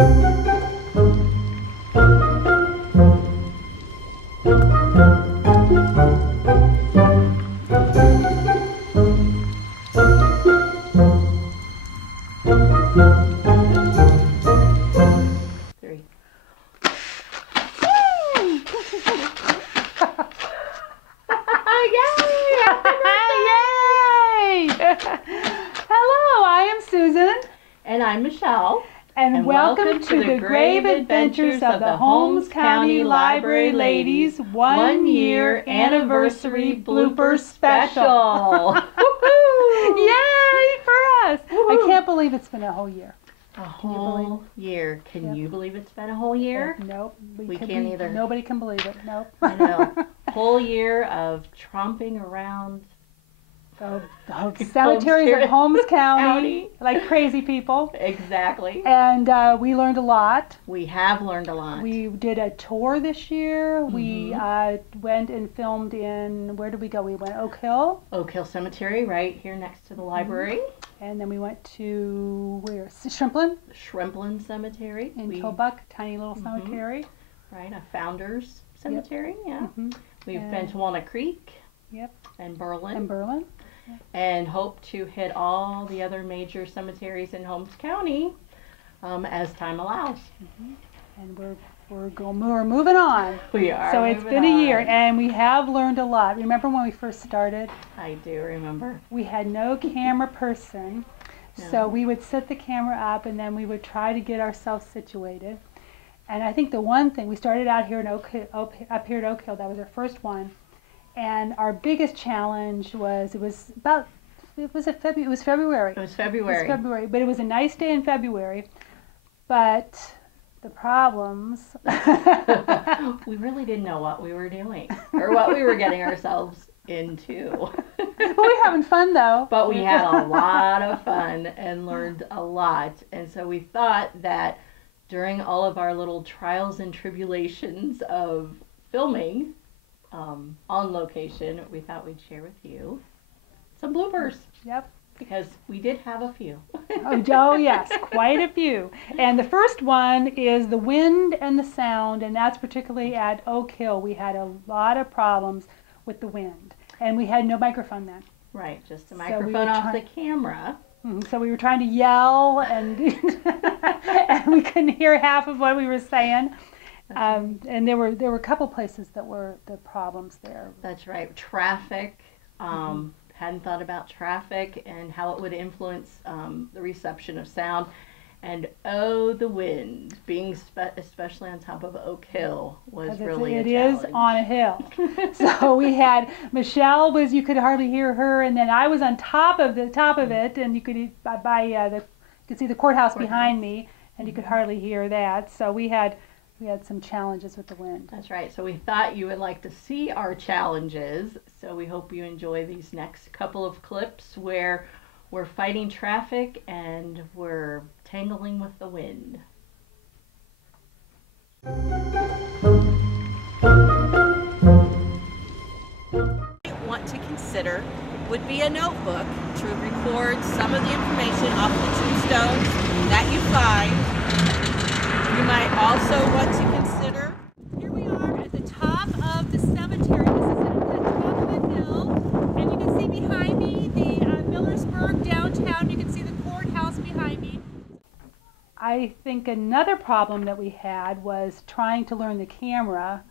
Hello, I am Susan. And I'm Michelle. And welcome to the grave adventures of the Holmes County Library Ladies 1 year anniversary blooper special. Yay for us! I can't believe it's been a whole year. A whole year. Can you believe it's been a whole year? Nope. We can't either. Nobody can believe it. Nope. I know. Whole year of tromping around the cemeteries of Holmes County like crazy people. Exactly. And we learned a lot. We have learned a lot. We did a tour this year. We went and filmed in, where did we go? We went Oak Hill. Oak Hill Cemetery, right here next to the library. And then we went to, where? Shrimplin. Shrimplin Cemetery. In Kilbuck, tiny little cemetery. Right, a founder's cemetery, yeah. We've been to Walnut Creek. Yep. And Berlin. And Berlin. And hope to hit all the other major cemeteries in Holmes County as time allows. And we're moving on. We are. So it's been a year, and we have learned a lot. Remember when we first started? I do remember. We had no camera person, so we would set the camera up, and then we would try to get ourselves situated. And I think the one thing, we started out here in up here at Oak Hill. That was our first one. And our biggest challenge was, it was February. It was February, but it was a nice day in February. But the problems. We really didn't know what we were doing or what we were getting ourselves into. But we're having fun though. But we had a lot of fun and learned a lot. And so we thought that during all of our little trials and tribulations of filming, on location, we thought we'd share with you some bloopers. Yep. Because we did have a few. Oh yes, quite a few. And the first one is the wind and the sound, and that's particularly at Oak Hill. We had a lot of problems with the wind, and we had no microphone then. Right, just a microphone off the camera. So we were trying to yell, and and we couldn't hear half of what we were saying. And there were a couple places that were the problems there. That's right. Traffic. Hadn't thought about traffic and how it would influence the reception of sound. And the wind, being especially on top of Oak Hill, was really a challenge. It is on a hill. So we had, Michelle was, you could hardly hear her, and then I was on top of it, and you could you could see the courthouse behind me, and you could hardly hear that. So we had some challenges with the wind. That's right. So we thought you would like to see our challenges. So we hope you enjoy these next couple of clips where we're fighting traffic and we're tangling with the wind. Want to consider would be a notebook to record some of the information off the tombstones that you find. You might also want to consider, here we are at the top of the cemetery. This is at the top of the hill, and you can see behind me the Millersburg downtown. You can see the courthouse behind me. I think another problem that we had was trying to learn the camera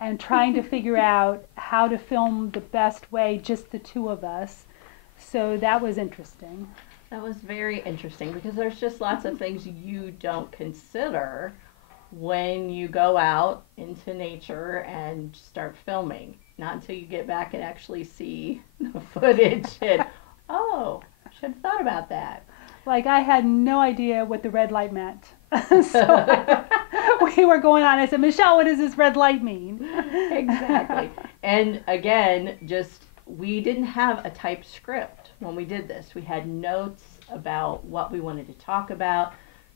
and trying to figure out how to film the best way, just the two of us. So that was interesting. That was very interesting because there's just lots of things you don't consider when you go out into nature and start filming. Not until you get back and actually see the footage and, oh, I should have thought about that. Like, I had no idea what the red light meant. So we were going on, I said, Michelle, what does this red light mean? Exactly. And again, we didn't have a typed script when we did this. We had notes about what we wanted to talk about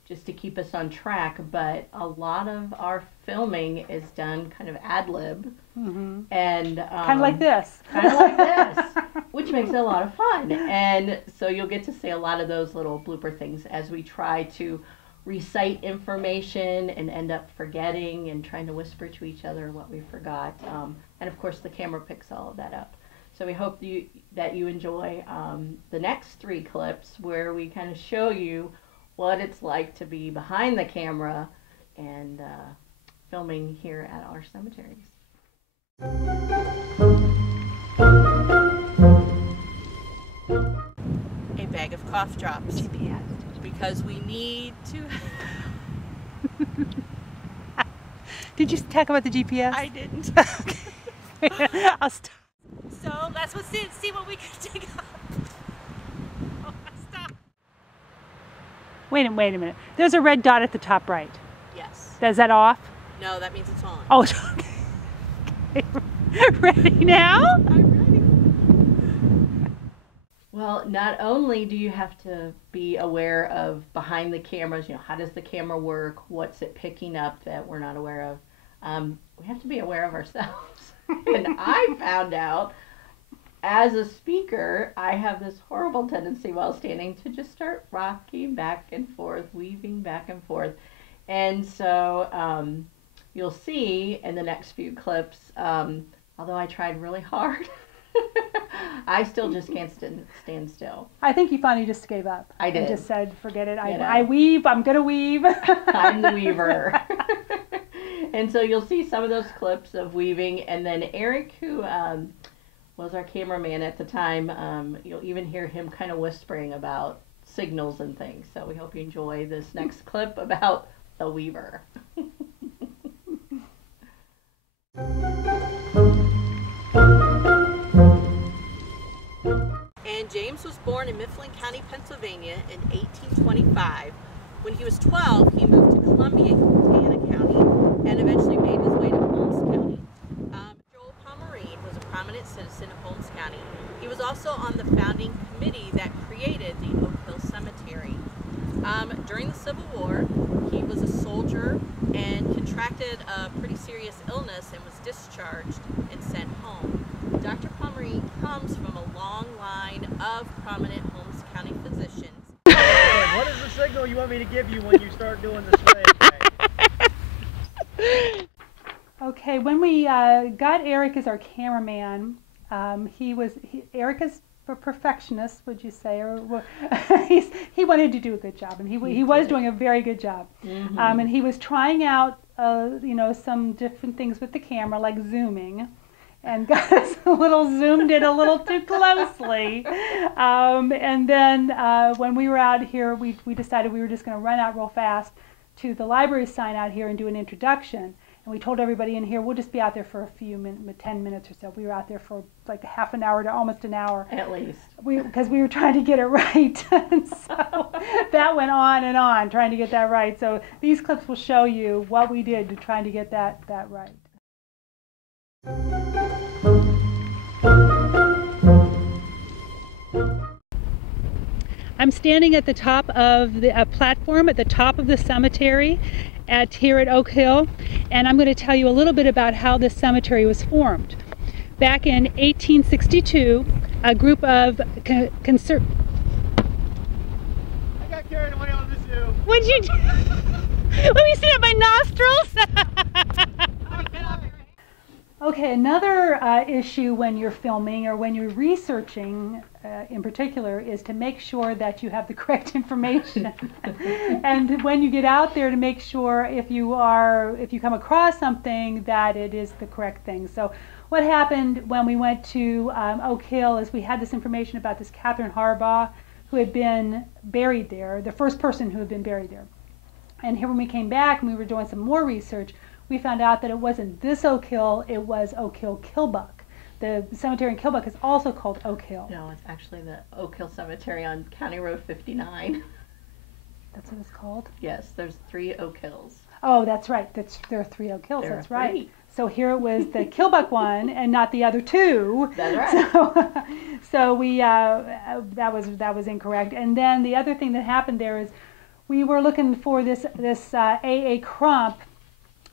just to keep us on track, but a lot of our filming is done kind of ad-lib. And kind of like this. Which makes it a lot of fun. And so you'll get to see a lot of those little blooper things as we try to recite information and end up forgetting and trying to whisper to each other what we forgot. And of course the camera picks all of that up. So we hope that you enjoy the next 3 clips where we kind of show you what it's like to be behind the camera and filming here at our cemeteries. A bag of cough drops. GPS. Because we need to... Did you talk about the GPS? I didn't. Okay. I'll stop. So let's see what we can dig up. Oh, stop. Wait a minute. There's a red dot at the top right. Yes. Is that off? No, that means it's on. Oh, okay. Ready now? I'm ready. Well, not only do you have to be aware of behind the cameras, you know, how does the camera work, what's it picking up that we're not aware of, we have to be aware of ourselves. And I found out, as a speaker, I have this horrible tendency while standing to just start rocking back and forth, weaving back and forth. And so you'll see in the next few clips, although I tried really hard, I still just can't stand still. I think you finally just gave up. I did. And just said, forget it. You know. I weave. I'm going to weave. I'm the weaver. And so you'll see some of those clips of weaving. And then Eric, who was our cameraman at the time, you'll even hear him kind of whispering about signals and things. So we hope you enjoy this next clip about the weaver. And James was born in Mifflin County, Pennsylvania in 1825. When he was 12, he moved to Columbia, County, and eventually made his way to Holmes County. Joel Pomerine was a prominent citizen of Holmes County. He was also on the founding committee that created the Oak Hill Cemetery. During the Civil War, he was a soldier and contracted a pretty serious illness and was discharged and sent home. Dr. Pomerine comes from a long line of prominent Holmes County physicians. What is the signal you want me to give you when you start doing this thing? Okay, when we got Eric as our cameraman, Eric is a perfectionist, would you say? Or he wanted to do a good job, and he was doing a very good job. Mm-hmm. And he was trying out, some different things with the camera, like zooming, and got us zoomed in a little too closely. And then when we were out here, we decided we were just going to run out real fast to the library sign out here and do an introduction. And we told everybody in here, we'll just be out there for a few minutes, 10 minutes or so. We were out there for like half an hour to almost an hour. At least. Because we were trying to get it right. And so that went on and on, trying to get that right. So these clips will show you what we did to trying to get that right. I'm standing at the top of the platform at the top of the cemetery here at Oak Hill, and I'm going to tell you a little bit about how this cemetery was formed. Back in 1862, a group of I got carried away on this zoo. What'd you do? Let me see my nostrils. Okay, another issue when you're filming or when you're researching in particular is to make sure that you have the correct information. And when you get out there, to make sure if you come across something that it is the correct thing. So what happened when we went to Oak Hill is we had this information about this Catherine Harbaugh who had been buried there, the first person who had been buried there. And here when we came back and we were doing some more research, we found out that it wasn't this Oak Hill, it was Oak Hill Kilbuck. The cemetery in Kilbuck is also called Oak Hill. No, it's actually the Oak Hill Cemetery on County Road 59. That's what it's called? Yes, there's 3 Oak Hills. Oh, that's right. There are 3 Oak Hills, that's right. So here it was the Kilbuck one and not the other 2. That's right. So we that was incorrect. And then the other thing that happened there is we were looking for this A.A. Crump,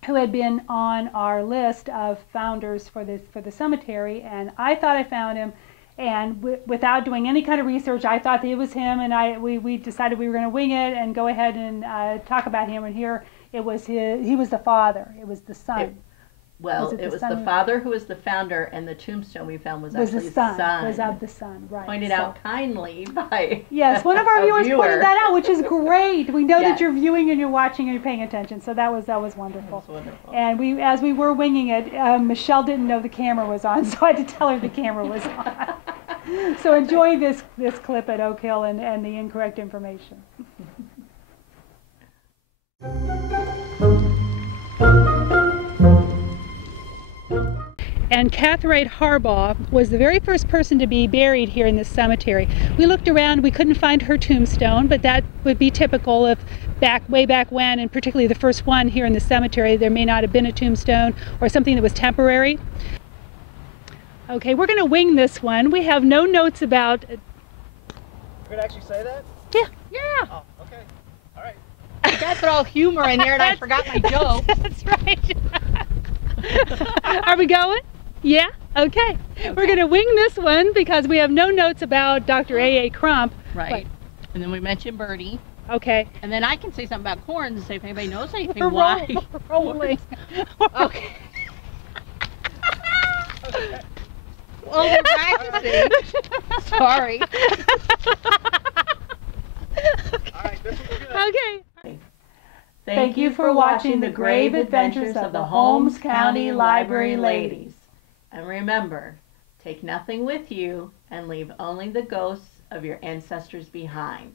who had been on our list of founders for the cemetery, and I thought I found him, And without doing any kind of research, I thought that it was him, and we decided we were going to wing it and go ahead and talk about him. And here it was he was the father. It was the son. It was the father who was the founder, and the tombstone we found was actually the son. Was of the son, right? Pointed out kindly by yes, one of our viewers viewer. pointed that out, which is great. We know Yes. that you're viewing and you're watching and you're paying attention, so that was wonderful. That was wonderful. And as we were winging it, Michelle didn't know the camera was on, so I had to tell her the camera was on. So enjoy this clip at Oak Hill and the incorrect information. And Catherine Harbaugh was the very first person to be buried here in this cemetery. We looked around, we couldn't find her tombstone, but that would be typical of way back when, and particularly the first one here in the cemetery. There may not have been a tombstone or something that was temporary. Okay, we're going to wing this one. We have no notes about... You're going to actually say that? Yeah. Oh, okay. All right. I got to throw humor in there and I forgot my joke. That's right. Are we going? Yeah? Okay. We're going to wing this one because we have no notes about Dr. A.A. Crump. Right. And then we mentioned Birdie. Okay. And then I can say something about corns and say if anybody knows anything We're why. rolling. Okay. Well, we're practicing. Sorry. All right, this one's good. Okay. Thank you for watching the grave adventures of the Holmes County Library Ladies. And remember, take nothing with you and leave only the ghosts of your ancestors behind.